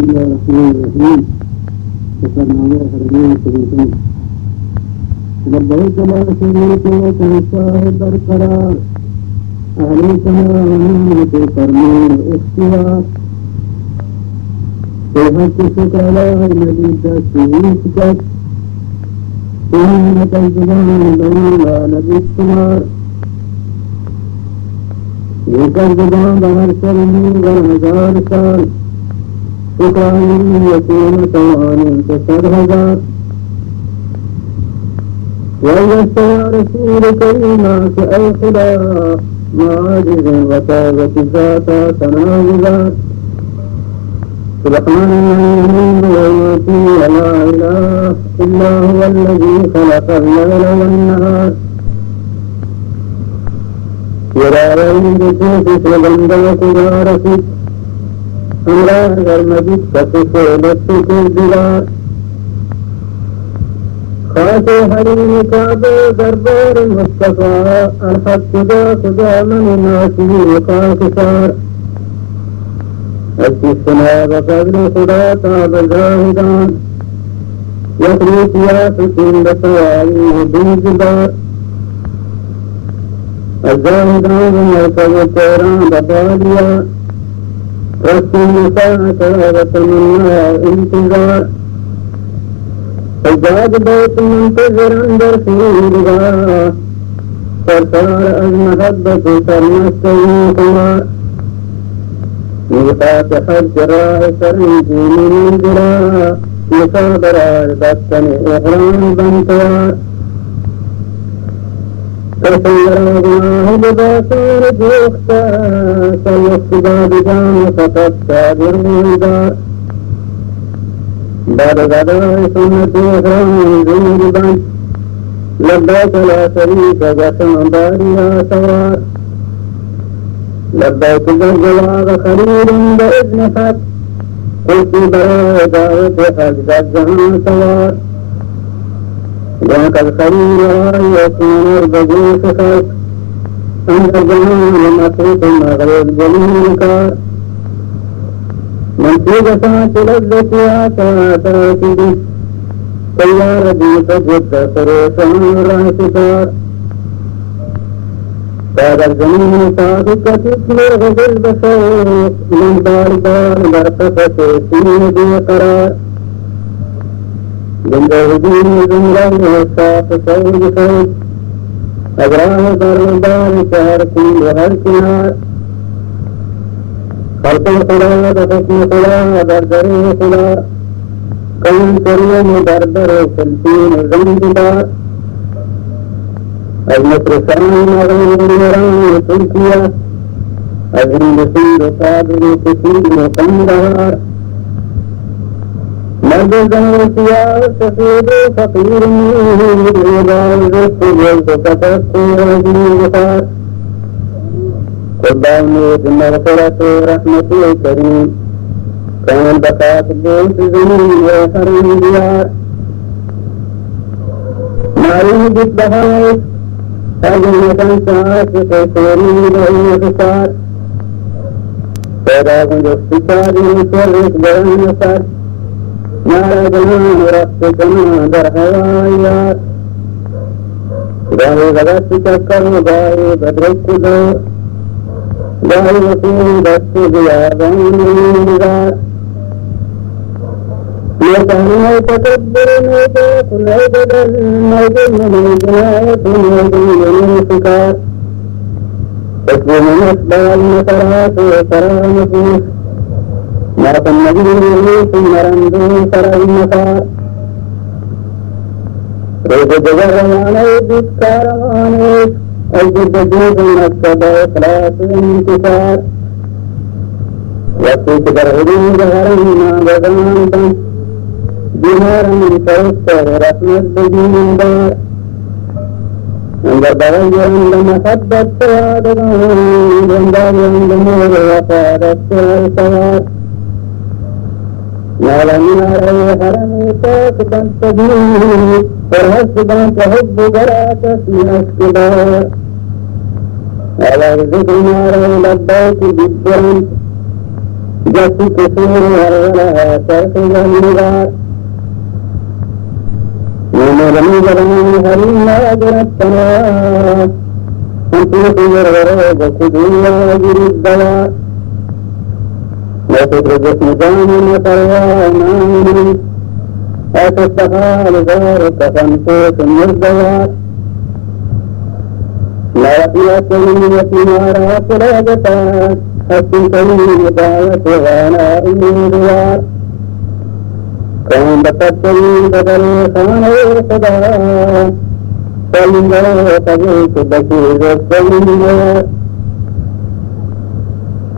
بسم الله الرحمن الرحيم. ذكرنا الله حرمين سبيلين لبيك لا شريك لك الشاهد برقرار عليك نعمة فرمان اختيار في حق شكر الله الذي تشريكك إنك الزمان بينا نبي الثمار يكذبان بهر سرني ورهزار سال شكراني يكون تواني كسر هزار ويست يا رسول كريمك أي خدا معاجز وطاوة ذاتا تناغذار سبحان الله ويأتي ولا إله إلا هو الذي خلق الليل والنهار يراوين بكوف سبندك يا رسول أمراه المجد كتفولت كالدلار خاطي حريم كعبه دربار المصطفى الحق ذاك من الناس وقاكسار السنا بقدر خدا تاب زاهدان يخري سياسة بسوائه بالجدار الزاهدان مركز الطيران بطاليا رسم ساعة وتمنى انتظار فجاد بيت منتظرا برسيلها سرسار از محبة سرمستوي خمار ميقات حج راء سرنجي من انجراء مصابرات بطن إغرام بنتوار كسير الله بباطور جوختا سيصبا بجان فقط صابر ويدار بعد غداء سنة إغرام زور بن لبيك لا شريك جسم باريا سوار لبيك بالجواب خليل بإذن حق قلت براء دعوة حق الجهان سوار ذاك الخليل يكون البجوس خلق عند الجهان مطرق المغرب جليل كار منتوج ساعة لذة آتاتات به سيارة تجد سروسان راشدار بعد الزمين صادقة تسلغ بالبشوق من دار برقفة سين بقرار جندهدين زمران وصاف سود سود أجراه دار شهر كل هر كنار خلق الخلا بحكم خلا دردره خلا كون كريم دردر سلسين زنجدار المترسان مغير مران تركيا أجري لسند صابر كثير مقندار مرد زمن سياه سفيد فقير يبارز السجل فتفكر وزير قدامي المغفرة ورحمة الكريم كان البقاء في البيت زمين وحرم ديار معلوم بالبهائك أجنة سعاشق سوري لأي خسار فإذا كنت افتكار يسرق برهن سر نار جنان رفتنا در هوائيات داهي غدت تكر داهي بدرك دور داهي وسيم دست بيابان نزار يساني تكبر نوتك نوتك الموجن من جناية موجن من سكار تسلم نسبة المسرات وسرى نفوس ما تنجي ثم رمضي سرى المسار روز جزر عليك كاروانك الجد جود مكتب إخلاص انتصار وقت برهدين جهرنا بغانتا جهارا من فوق رحمة بدين دار عند بغي عند محبة سوادغان عند عند نور وفادة سوار نعلم ناري حرمي طاقة تبيه فرهسبا تحب براك في أسكبار على ذكر ناري لبيك بالدرم جس كثير ولا تأخذ النظار ومرمي برمي هرينا جرتنا أنتوك يرغب كدوية جري الدواء لا تدرج اسم وطروانا أتستخال ذارك فانفوس الدواء لا يأتي يتنارا سلاجتا حتى كريم دعوة غانا النوار كان بطبتني بدل خانه صدا فلنجا تجيك بكير السلمية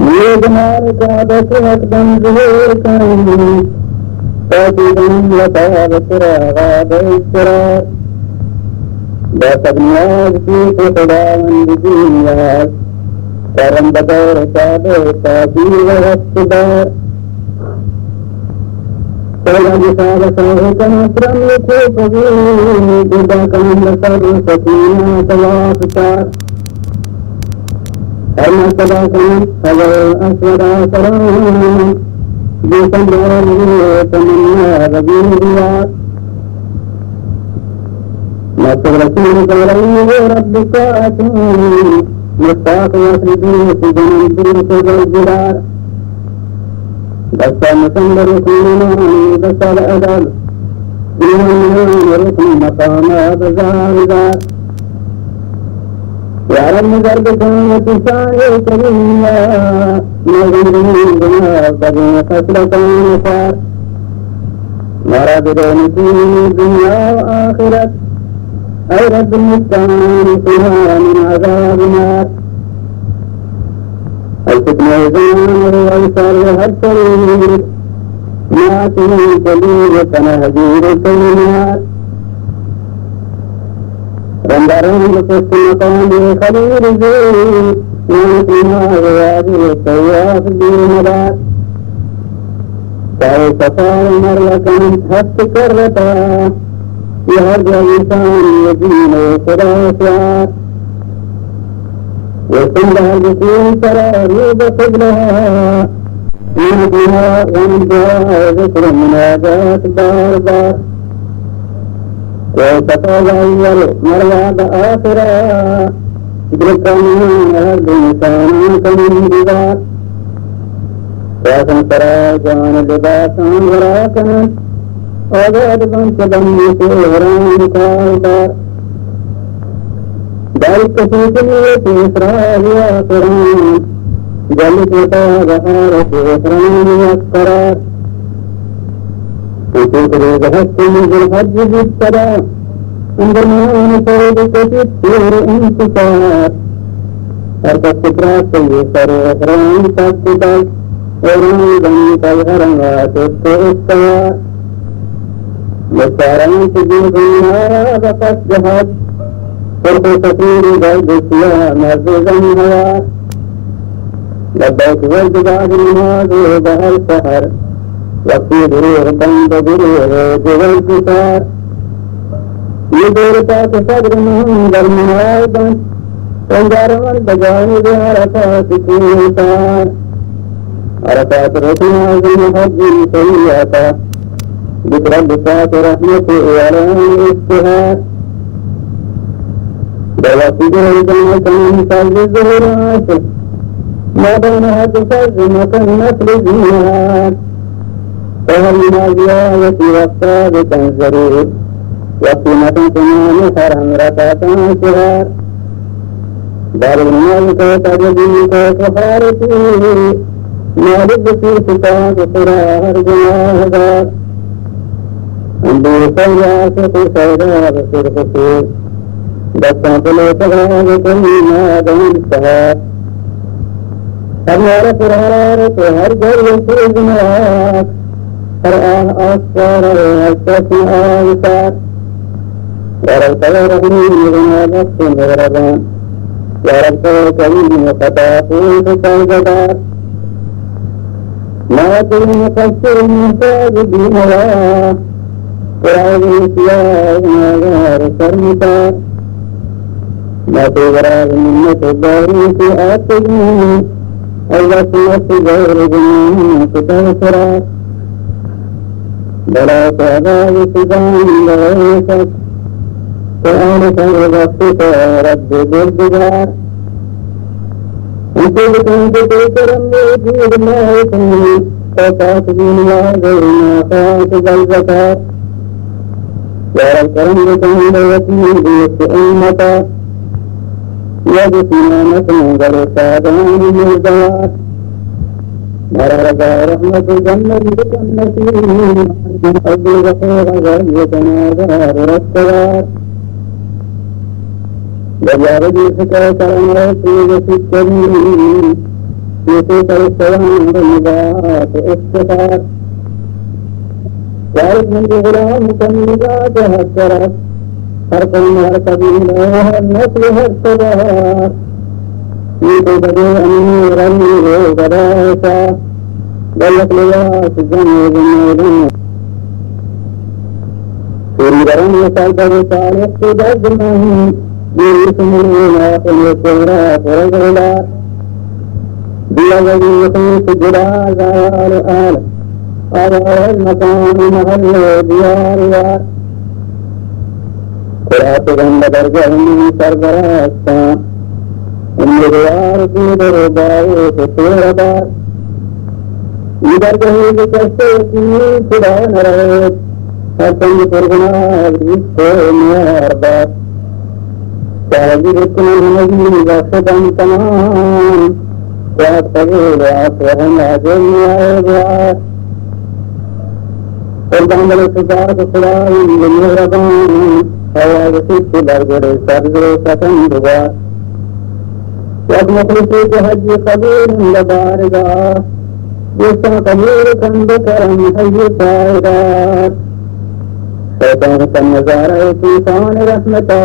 يجمالك عدت أقدم ظهور كان فاتدن لطاب سراغا بإسرار بطبنياز في خدا من بدنياز كرم بدور سابه تابير واستدار فلا بسابة ساهكا أكرم يكوفه بدا كان لسر سكينة توافكار أما سبا كان هذا أسود سلام بسندر تمنى ربي ديار نصر رسولك عليه ربك أتوني مستاق يخرجون في جنان في الجدار بس مسندر يكوننا بس الأدب إيمان ركن مقام بزار زار يا رب دربك وتساعي كريمة نجمين بنا بدين خسرة نصار مراد دونتي دنيا وآخرة أي رب المستعان فيها من عذاب نار الفتنة زمان والأيسر والسرير ما تنين كبير كنهجير كلمات رمضان لقص مقام خليل زير ينسيها غيابي الطواف بالمدار فهي صفار مرلكا حتى كرتا يهرج الإنسان يدين وفراسات وصلها بكل سراريب قبلها يهدها ومدها ذكر مناجات بار بار وتفاض أول مرة بآخرة بركانها يهرج الإنسان كمن بذات واسم سراجان لباسان وراكنا وزاد بنت بني سيران كالبار ذلك في كلية إسرائيل وقرآن جلت وطابها في إسرائيل والقرار وتكري بحثم بالحج بالسلام عندما نصيبك في السور انتصار أركت فكرات سيسر إسرائيل تكتبك ورمضان تظهرها تستوى مستعران تجيب النار بقت جهد فرق كثير قلب السلام عزيزا هوا لبيك ولد بعد الناس وبها السهر وفي دروغ بند دروغ جوى الكسار يدور تاك صدر من درمها أيضا تنجر من بجانب عرفات كيسار عرفات ركن عزم حج سيئة بكرب سات رحمته وعلى الاستهار دواتي جهل كان فرز الزهرات ما بينها تفرز مكان نسل الزهرات فهل من الزيادة والصاد تنزري وقيمة تنام حرم رتاتا شهار دار المالك تجديك كفارتي مالك في ستاك صراهر جناهدار أنبي سياسة سيدا بصير خصير دستان تلو تغاب كلنا دون السهار هر فرارة هر جر يسوزناك هر أسفار أستثنى آوسار ورب تغربني لغنا بخت مغربان ورب تغربني وخطافوك سيدار ما تلم قصر محتاج بمواه قرآن الإسلام غير سرمتار ما تغرى منة الداري في آتجي أول سنة غير جنون كتاثرات بلا تعباد سجان لغيثت سؤال فرغبتك رب بالجدار أنت كنت تكرم وجود الله كنت فقط دنيا غير ما فات الزكاة يا الكرم كنت وكيل بيت أمتا يجسنا مسنظر سادان الجوار مرارة رحمة جنة جنة من أجل غفور غيتنا دار رستوار وجارد سكا كرم رسول سكرين يسوك السلام رمضات استفار وارد من غلام كمجات هكرت فرق المركبين النسل هكذا يتبدو أمير أمير غراسا بلق لواس الجنوب المدن سوري برم يسالك صالح تدزمه بيسم الولاء والكورات ورجلا بيغذي يخيط جلال آل على المكان محل ديار قرأت غنب درجة من سربراستا النجوار في درباء سطور بار درجة بكسوكي سران رأيت حسن فرغنا بيسو ميار بار شاهدي بكنا نجي بخدم تمام واتقبل عصرهم عجل عيبار قربان بالسفارة خلال بالمهربان حوادث برجر سرزر ستن دوار وقت مخلصي كهج قبول لبارگاه جسا قبول کند کرم حي سائدات شیطان سنزار طوفان رحمتا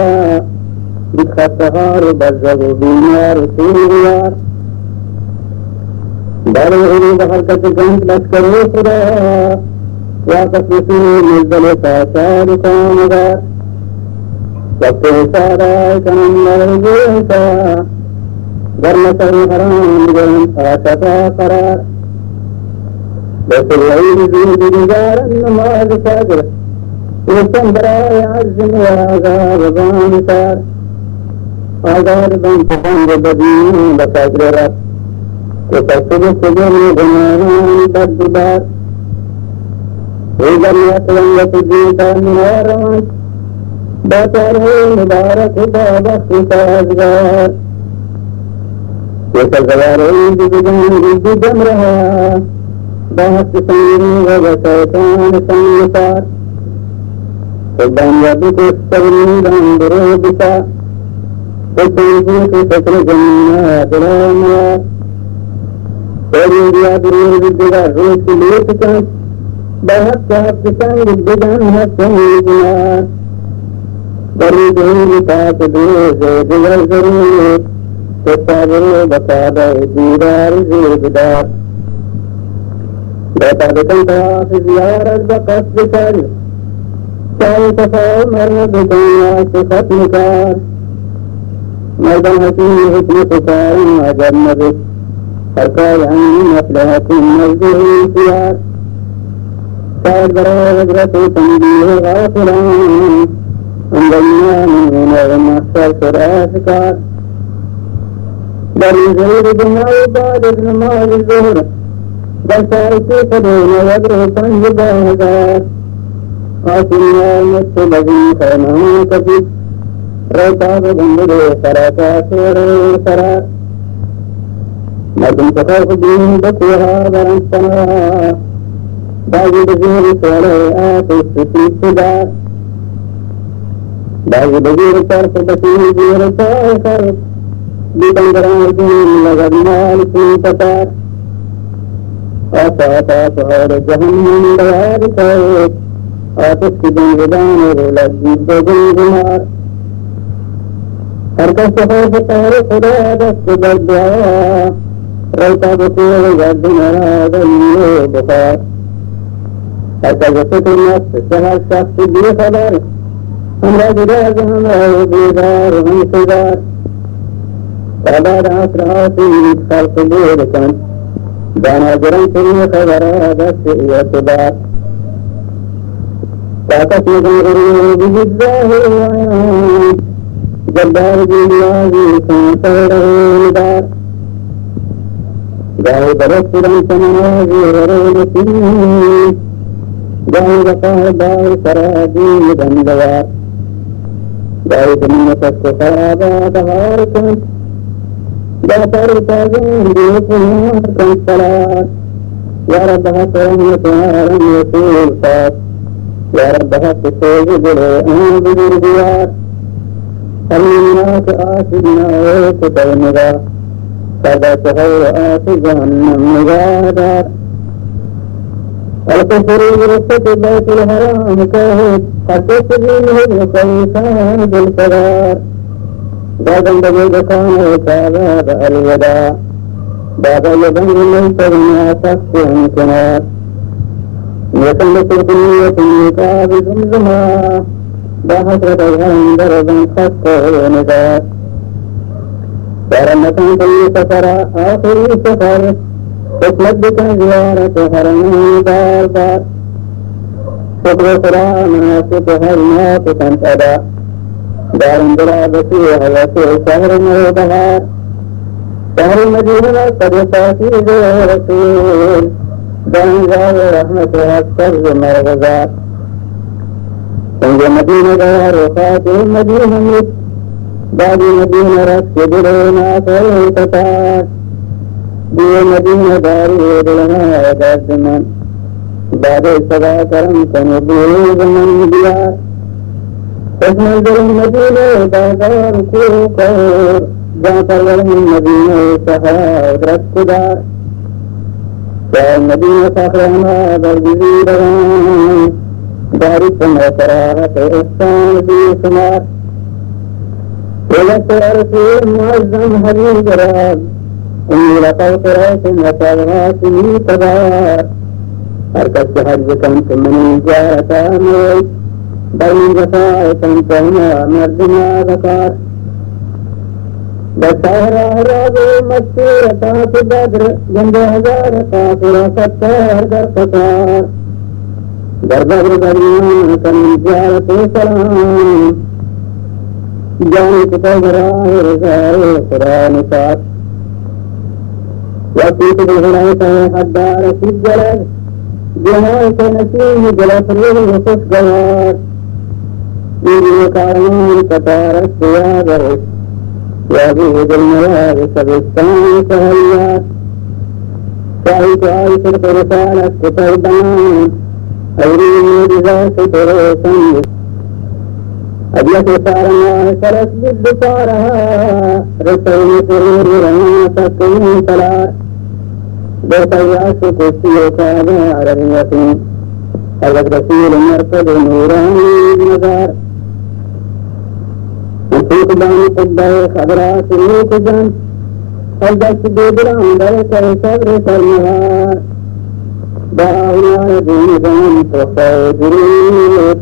بخطهار برزق بیمار سوریار دارو غریب حرکت گنج لشکر خدا واقف رسول مزدل ساشار کامدار وقت سارا کنم مرجوسا گرمتر حرام جن آشتا قرار بس العيد زيد جزار النماز فجر وسن براي عزم وعذاب بانسار عذاب بانسان بدين بفجر رب وتصب سجن بنيان تدبار وإذا يطلع تجيتا من الرمج بطره مبارك بابا ستازغار يتزوار عيد بجانب جمرها بحث سنگری وشیطان سنگسار قدام یادت استغنیدان درو بسا وتنزیق فکر جنیات رامار ترید یادریر بدگار روش لیت کن بحث حق سنگ بدن حسن جنار بری دهی تاک دوز دیگر ضرور تصابر بقادر دیدار زیددار بطلتن في زيارة بقصد كر شاي تفامر بدنيا ختم كار مردم حسين حكمة كائن أجنبك حركاي عن مفلحة مجده انتيار شاهد براء هجرة تنبيه غافلان انجلنا من هنا ومحصر شرافكار بري زير دنيا وبعد نماز الظهر بسائك فدون يدره تنجبهزار آسنيا مستلزم خيمه كفي ريتاب بندره سراكا سوره سرار مدن تخوف دين بكوها برنسنا باقي بزير سوره آتو ستي سدار باقي بزير طرف بسير زير ساخر بدنگران دين لغد مال في تتار آفات اور جهنم دوار کوت آتش کی جنگدان لذیذ جنگمار ہر کس خوف تار خدا دست دعا رلتا بکور گرد مراد یہ بخار ہر کس فکر نفس شہر شخص بے خبر ہمرا جداز ہمرا بیدار ہم سدار فبعد عشر سنين خلق بوركا دانا جرنتني خبرا بس اعتبار فاكتني غيره بالظاهر وعيان جبار بالله كان خيره دار جاي برسلا تمنازي ورولتي جاي بقى دار سراجي بندوار جاي بمنتك خرابا بهاركم لا ترتازون بيكم كم صلاة يا رب هاتهم يتعالم يسول فات يا رب هاتفوز بالعام بالربيات خليناك آسدنا وكتينغا فدته آت جهنم مغادار الكفر برسة بيت الحرام كهد حسس منه كيسان بالقرار بعدم بجدكان كاباب الوداع بعد يبن ليس بنا شخص انكنار يتمت الدنيا تنكاب زمزما بحسرة الغن دربا خط وندار دارمة كل سفر آخر سفر تتمدك زيارة حرمين بار بار شكر خلا مناسكها الموت تنتدى دار درابتي وهي شهر بهار شهر المدينة قد فاتي رسول دنجا ورحمة أكثر مرغزات سنج مدينة دار وفاتي المدينة مت بعد مدينة رسك دلنا فالتفات دي مدينة داري دلنا وداد من بعد سبا كرم كنبول زمن ديار اسم المدينة بازار كوكور جعفر المدينة سحاب رسكدار المدينة صخرنا بالجزيرة دار السماء فراغة إحسان في سمار ولست رسول معظم حبيب راب أمي لقوت رأس وصغرات تبار أركضت حجة من جارة أموي بل من جفاء تنتهنا مردنا ذكار بسهرة رابو مستورة في بدر جنب هزار قاطرة ستار در قطار در بدر دريان كان جارة سلام جاني كتبرا رزاء قرآن سات وفيت بالغلاية حدار في الجلال جهاز نسيه جلسره خشقوار إذ كارمان كتار السيادة وابيد الملابس بالسان سهيات سعيت عيش الرسالة كتردان أيرين بذات تروسا أجلس سارنا سلس بالدفارها رسول سرور رنا تكون سلار بطياس كسي وكابا على اليقين أجد رسول مركب نوراني نظار نسيك باني قبه خبرات سلوك جان أجدس بيدران درك صبر سرمهار دعونا دين زمان تخطو جريد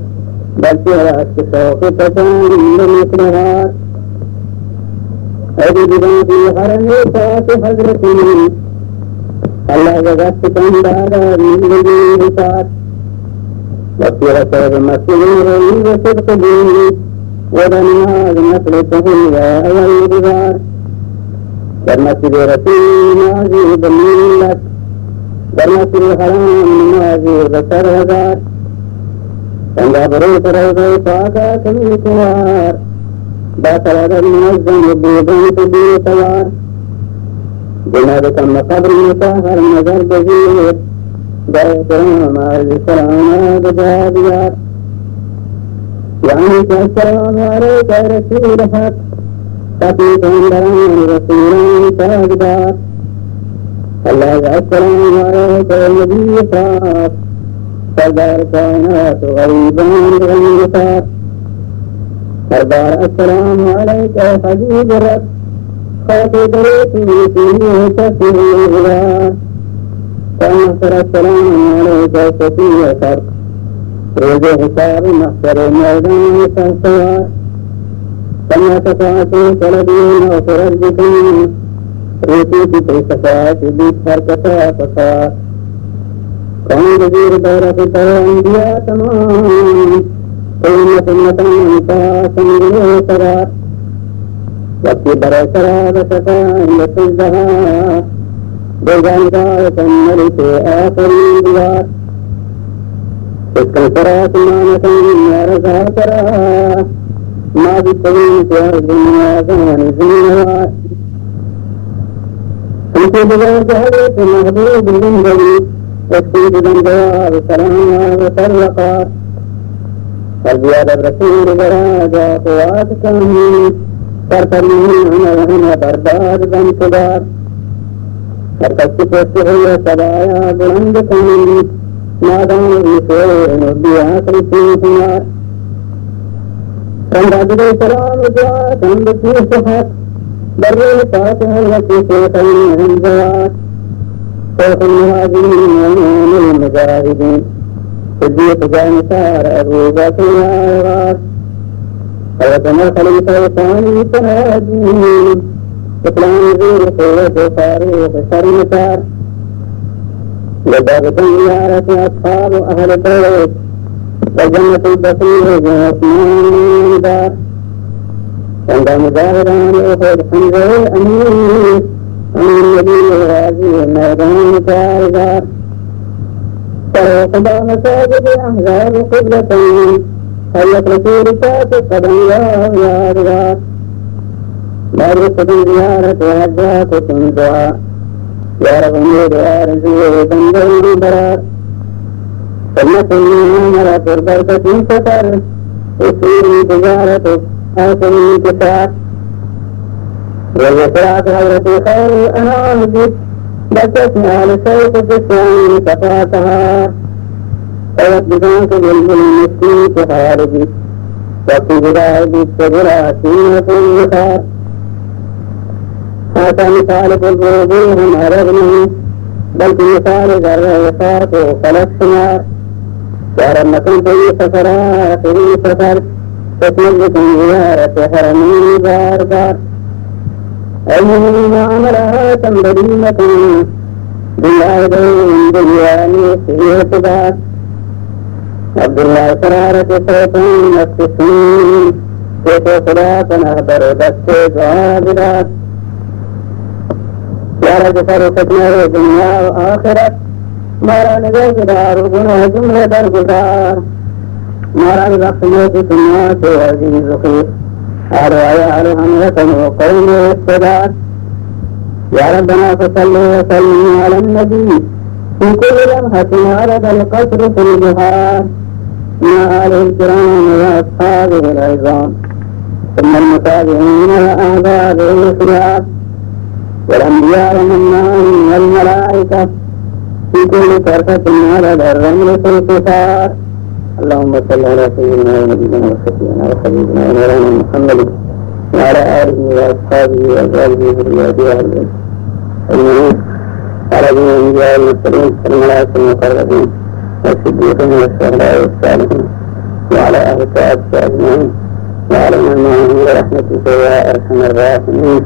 بل سيرات شوق تسان لمثلها أجد باني حرم فات حضرتي الله جگت کندارا من سات وسيرة المسلمين وصدق ديني ودنيا نسلته يا الجبار برمسجد رسول نازي بالملك برمسجد الحرام نازي بسر هزار عند بروت روضة فاقا كمي كوار باطل هذا المنظم وبيضان تبي طوار جنابك مقبر مطهر نظر بزير باحترام السلام بجابيات وعنك السلام عليك رسول حق تقيت عندنا رسولا تاجدار الله السلام عليك النبي صاف سردار كائنات غريبان غير سردار السلام عليك حبيب الرب خاطي دريتي فيه تسيرا فمحصر السلام عليك سفيه فرق روز حساب محصر الميدان فالسوار كما تفاعتوا طلبين وتردكم روتي في الشفاعة بحركة فصاعة كون جزير دورة الأنبياء تمام سنة انتهى سنجل سرار وفي برسرا بسكا عند سجدها بجانبا يتملك آخر الانبياء تلك صراط مانة يا رزا ترى ما بالطويل في الدنيا زمن الزمنوات انت بذات هديت محبوب بالجليل واكتب بالجواب سلاما وطلقا فالزيادة الرسول براجع قوات كامل ترتمين هنا برداد بانتظار ترتكب السهية سبايا بلند كامل ما دام بسوء نبيا كريسي هنار تنباد سلام دعاء تنبكي صحات بري فاتح التي سيطين هنزوات شيخ المهاجرين ومن المجاهدين صديق جانسار أبو بكر العراق وطن الخليفة الثاني التهاجين إسلام زير قوة فاروق شرمسار وباب زيارة أصحاب أهل البيت وجنة البصير وعثمان دار عند مجاهدان أحد حمزة الأمين عن النبي الغازي ميدان كارزار فوقضى مساجد أحزاب قبلة هيت رسول فاتح قدم يا رغار لا رسل زيارة وهجات دعاء يا رب نور يا رزوه تنبه البرار فالمسلمين مرة البركة سفر وسير تجارة آخر انتصار والإسراء حضرة خير الأنعام جد بكتنا على سيف الجسام كفاتها فوت بذاك بالمسكين تخارجي وفي بداية السجراتين في الوخار هذا مثال بالبوضوح مرغنه بل في مثال ذر وفاته فلك سمار وارمكم في سفرا في سفر تتملكم زيارة حرمين بار بار أيهما عملها تنبدي مكان بالعيدين بالياني في اعتبار عبد الله سرارة سيطان نفس السنين كيف صلاة نهبر بس جوابرات يا رب فرصتنا دنيا وآخرة مارا نجاز ربنا جملة درگزار مارا نبخشنات سنات عزيز خير عيال همية وقوم السدار يا ربنا فصل وسلم على النبي في كل لمحة عرض القصر في البحار مع آله الكرام وأصحابه العظام ثم المتابعين وأعداد الخيار والأنبياء والمنان والملائكة في كل طرفة عرض الرمل في القصار اللهم صل على سيدنا ونبينا وشفيعنا وحبيبنا ونورنا محمد وعلى آله وأصحابه وأزواجه وذريته أهل البيت على دين الأنبياء والمرسلين والملائكة المقربين والصديقين والشهداء والصالحين وعلى أهل السعادة أجمعين وعلى من معهم برحمتك يا أرحم الراحمين.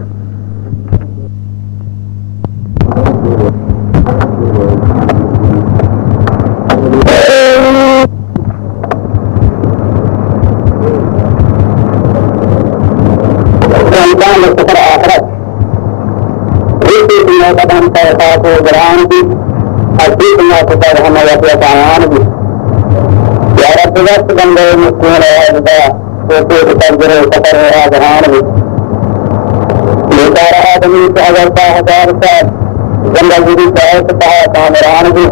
كان السفر آخرت ريسي سنة قدم سيطاته جران بي حسي سنة قدر هم يتعان بي يا رب وقت بندے مسکون آجدہ وقت تجر سفر آجدان بي لیکار آدمی سہزرتا ہزار سال جنگل جدی سہت پہا کامران بی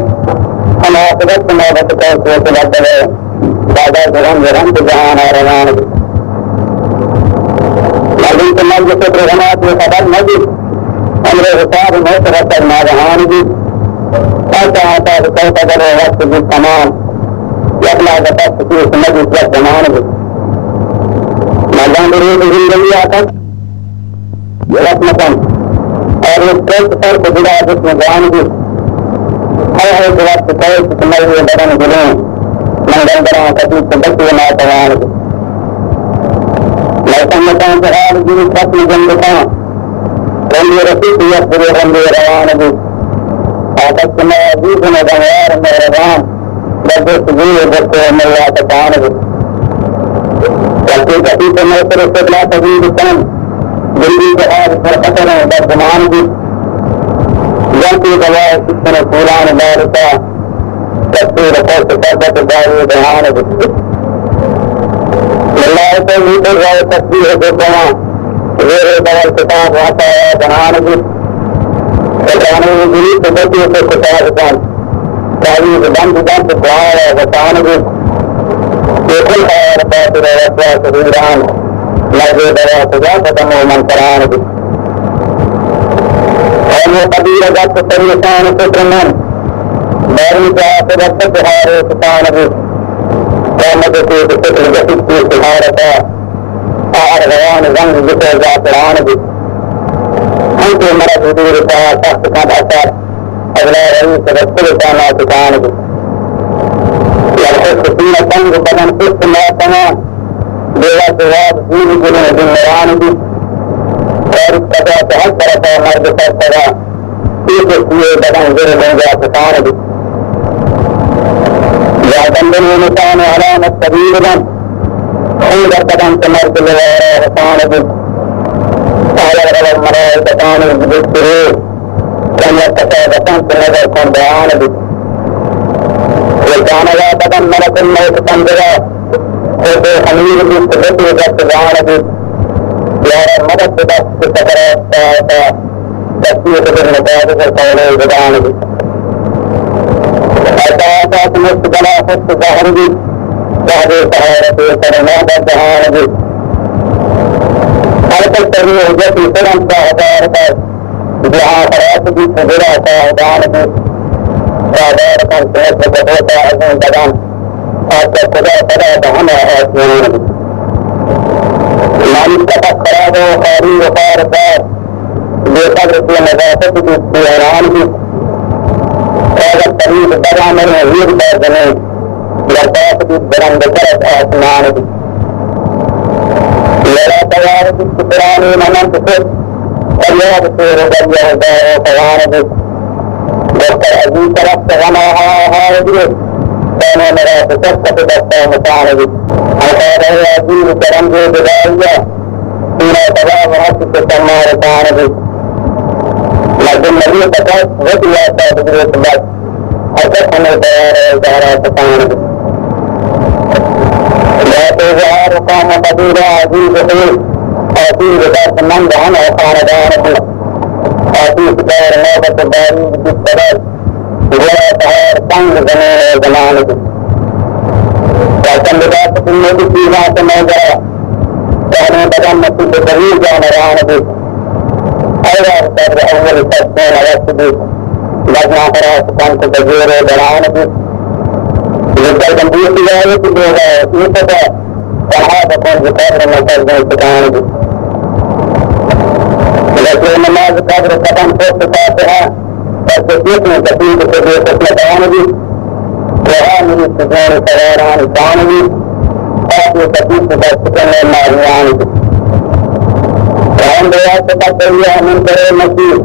ہم آقبت سنوبت کو سوچ لگے دادا جرم جرم جہان آرمان بی لازم تمام جسد رغمات وخبر نجد امر حساب موت رسل ناجهان بی آتا آتا بسو قدر وقت بالتمام يطلع بطاق في سنجد وقت زمان بی مردان برید زندگی آتت رسمتاً اور اس کلت فرق جدا جسم جان بی ہر وقت کلت سنجد بدن جلون من گندران قطیب سبتی ناتوان بی وتمتان سهار جيل ختم جنبتان رمي رسيط يخبر رمي روان بي آتت موازيك ندوار مهربان بدو سجيل برسو من الله تكان بي وفي كثير موسر استدلا تجيب التان جلدي جهاز فرقتنا برزمان بي جنتي دواء سكنا سولان بارتا تكتير فرس فرقت داري دهان بي الله تعالى يدعو تسبيح بالجماع غير دواء الكتاب وعطايا دهان بي وكانوا يجري تبكي في الكتاب كان تعليم بند دعاء وكان بي يقول خير باطل وأسواق غيران لذي دواء سجاة من قرآن بي وأنه قبيل ذات التريسان فترمان باري جاءت ربط حاري ستان بي قامت في بسكر جسد في سهارة أعرغوان زنگ جسر ذات العان بي أنت مرد دور ساعة تحت كان أثار أغلى رئيس رسل كان ستان بي لرحس فينا تنگ بدن فست ما تمام دیوا جواب دین جنہیں دنیان بی اور قضا تحقرتا مرد فرسدا ایک سیئے بدن ذر لنجا ستان بی جاہدن نسان علامت طبیل بن خیدر بدن تمرد لغارا حسان بی آلہ رب مرائی بطانی بکترے کن یکتا بطن تنظر کن بیان بی وكان لا بدن ملك الموت تنظرا وفي حمير بالتبت وجدت بي يا رب مدد بس بسكرات ساعتا تسبيح بالمتابق القول بدان بي أساسات مستقلا فست ظهر بي بعد سهارة سلمات الدهان بي حلق الترميح جسي سلم ساعتا دعا فرات بي سجرا ساعدان بي سادار كان سيد بطوطة أزين بدان آتا خدا فدا دهنا آسمان مالك تفق خرابه وخاري وخارفار بيقدر في نظافة بيستيران بي هذا الطريق بدعا من وزير بازنين لطاف بي بران بكرة آسمان بي للا تيار بي سكراني منان تفق قريب سير ودريا ودار وفوان بي دكتور عزيز طرف غناها هاجر كان مرا تسقط دكتور مطالب هذا عزيز كرم جو بداية فيما تبع مرات تسمى طالب لكن النبي تقول وجه تدريس بس أكثر من الدارات طالب لا تظهر قام قبيلة عزيز حين أعطيه ذات من دهنا وخاندان آتی دار نوبت داری بالسرات ولا تهار تنگ زمین زمان کی وكان بدأت في النبي في ذات موجرة كان بدأ نسيب طويل جان ران بي أيضا صدر أول تسمين وقت بي لجنا خراس كان تجير دران بي لذلك جنبية تجاري تجير يتبع صحابة كون ذكر مصر سكان بي لكن نماز قدر قدم فوق فاتحة فالتسليق من تسليق تسليق تسليق بي وآمن السجون سواران ثانوي آتي تسليق تسليق المعريان بي وعند يأتي تسليق من كريم مسيح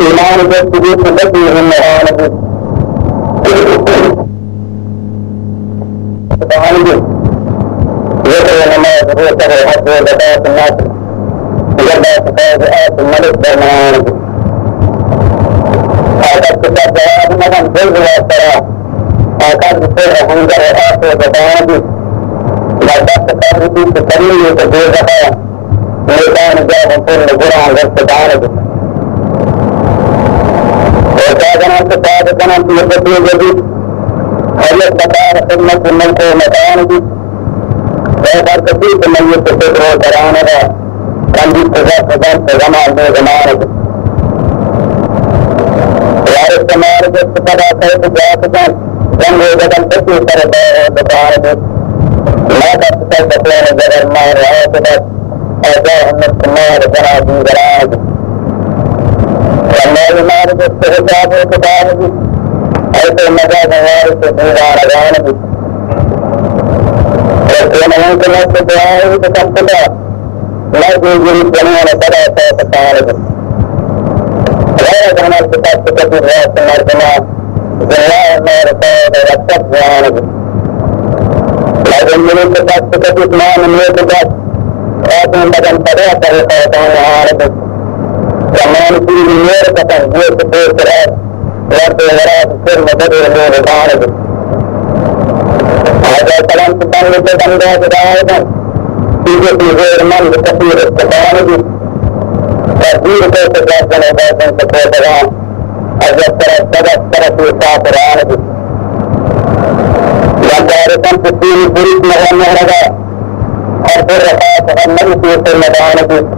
إيمان تسليق تسليق من مران بي ذكر نماز روسه حتى وزكاة الناس جبت فاجآت الملك بالمعارض أعتقد جواب مدن جلد والصلاة أعتقد سر حنجر آخر وزباني لقد تقربي تكريم وتجوزها ميدان جاب كل جرعة واستدعارض وكادنا تقادنا في الفتي الجديد هل يستطاع خدمة الملك ومكانه ويقال كثير من يتفكر وترانها كان بيتجاب زمان زمانه وارث مارج استفاده كيف جاءت جنگ بدل بسي سر بطارد لا تستطيع تكون جدر ما رأيت أجاه من السمار جنادي جراد والله مارج استفاده كتارد أيضا مجاز وارث ديوان جانب وكان ممكن أستطيعه تكتبه لا يوجد جميع بدأ تعالى غير جمال كتاب كتاب الرأس المرجمة جميع ما رسول وقت جانب لكن من كتاب كتاب ما من كتاب خاتم بدن بدأ طريقة تعالى زمان في المير كتاب هو كتاب الرأس ورد وراء سر مدد الهور تعالى هذا كلام كتاب لتدن ده في غير من كثير التعالى تدبير كيف تجاهل وبعضهم تقوى أجل ترى في ساعة العالم وكارثا تسيني بريد مهمة لدى حرف الرفاة النبي في سلم العالم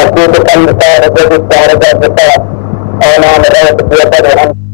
يكون كم سارة جديد سارة جديد أنا مرأة في يتدعم